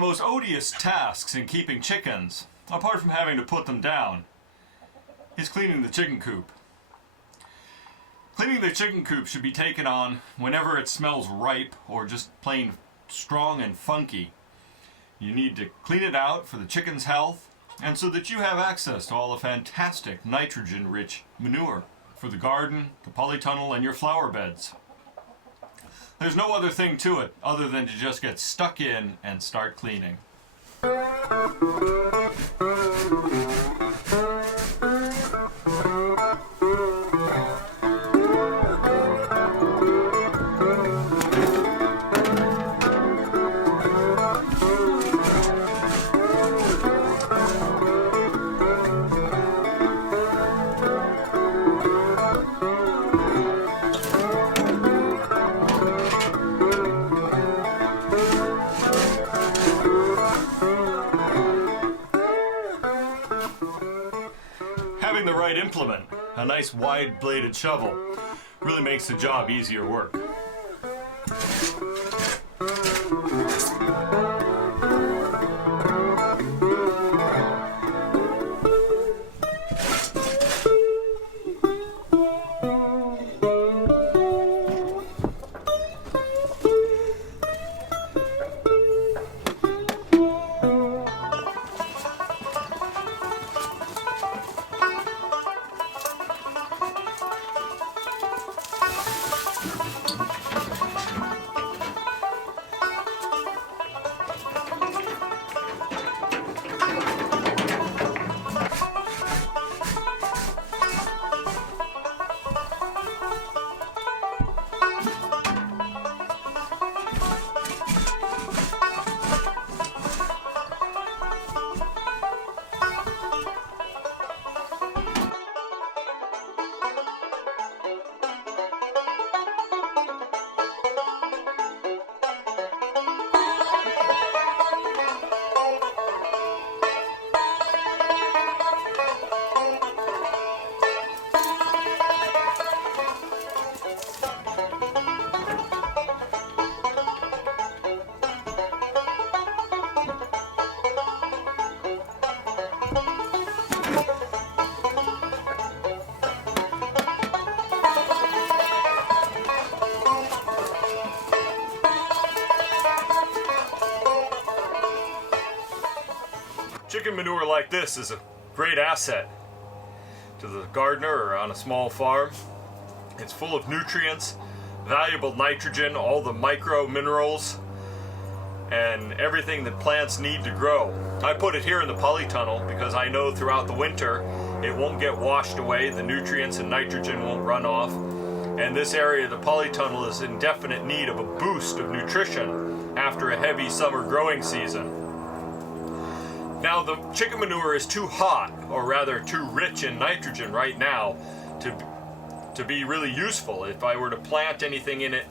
of the most odious tasks in keeping chickens, apart from having to put them down, is cleaning the chicken coop. Cleaning the chicken coop should be taken on whenever it smells ripe or just plain strong and funky. You need to clean it out for the chicken's health and so that you have access to all the fantastic nitrogen-rich manure for the garden, the polytunnel, and your flower beds. There's no other thing to it other than to just get stuck in and start cleaning. Having the right implement, a nice wide-bladed shovel, really makes the job easier work. Chicken manure like this is a great asset to the gardener or on a small farm. It's full of nutrients, valuable nitrogen, all the micro minerals, and everything that plants need to grow. I put it here in the polytunnel because I know throughout the winter it won't get washed away, the nutrients and nitrogen won't run off, and this area of the polytunnel is in definite need of a boost of nutrition after a heavy summer growing season. Now the chicken manure is too hot, or rather too rich in nitrogen right now to be really useful. If I were to plant anything in it,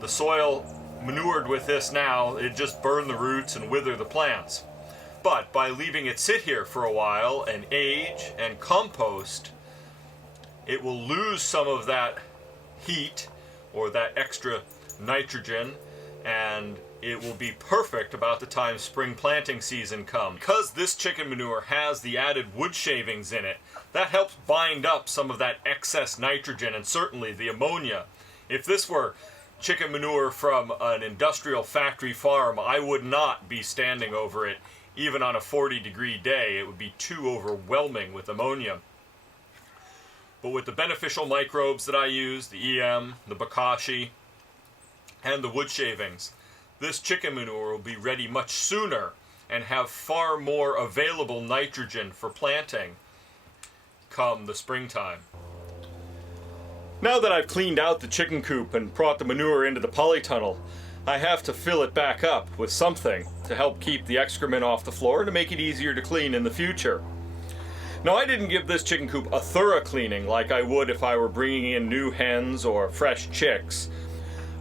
the soil manured with this now, it'd just burn the roots and wither the plants. But by leaving it sit here for a while and age and compost, it will lose some of that heat or that extra nitrogen, and it will be perfect about the time spring planting season comes. Because this chicken manure has the added wood shavings in it, that helps bind up some of that excess nitrogen and certainly the ammonia. If this were chicken manure from an industrial factory farm, I would not be standing over it even on a 40-degree day. It would be too overwhelming with ammonia. But with the beneficial microbes that I use, the EM, the bokashi, and the wood shavings, this chicken manure will be ready much sooner and have far more available nitrogen for planting come the springtime. Now that I've cleaned out the chicken coop and brought the manure into the polytunnel, I have to fill it back up with something to help keep the excrement off the floor to make it easier to clean in the future. Now, I didn't give this chicken coop a thorough cleaning like I would if I were bringing in new hens or fresh chicks.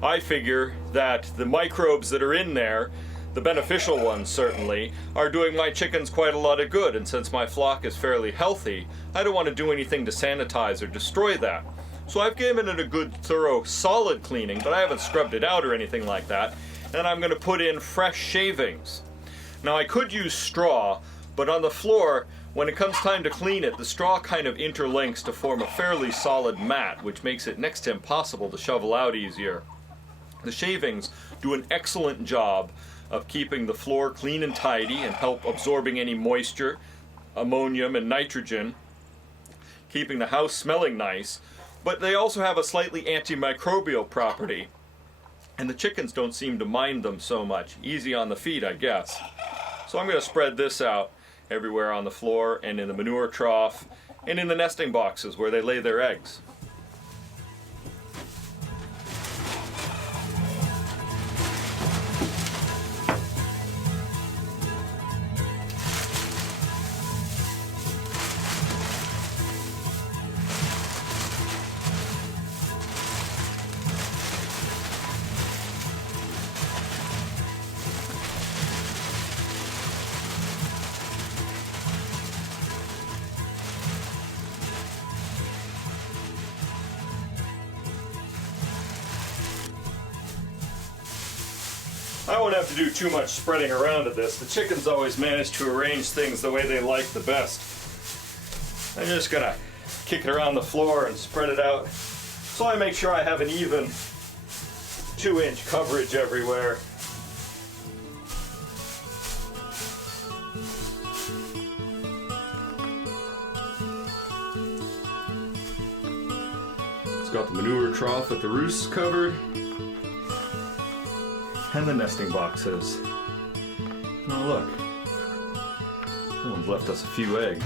I figure that the microbes that are in there, the beneficial ones certainly, are doing my chickens quite a lot of good, and since my flock is fairly healthy, I don't want to do anything to sanitize or destroy that. So I've given it a good, thorough, solid cleaning, but I haven't scrubbed it out or anything like that, and I'm going to put in fresh shavings. Now I could use straw, but on the floor, when it comes time to clean it, the straw kind of interlinks to form a fairly solid mat, which makes it next to impossible to shovel out easier. The shavings do an excellent job of keeping the floor clean and tidy and help absorbing any moisture, ammonium and nitrogen, keeping the house smelling nice, but they also have a slightly antimicrobial property, and the chickens don't seem to mind them so much. Easy on the feet, I guess. So I'm going to spread this out everywhere on the floor and in the manure trough and in the nesting boxes where they lay their eggs. I won't have to do too much spreading around of this. The chickens always manage to arrange things the way they like the best. I'm just gonna kick it around the floor and spread it out so I make sure I have an even 2-inch coverage everywhere. It's got the manure trough with the roosts covered, and the nesting boxes. Oh look, someone's left us a few eggs.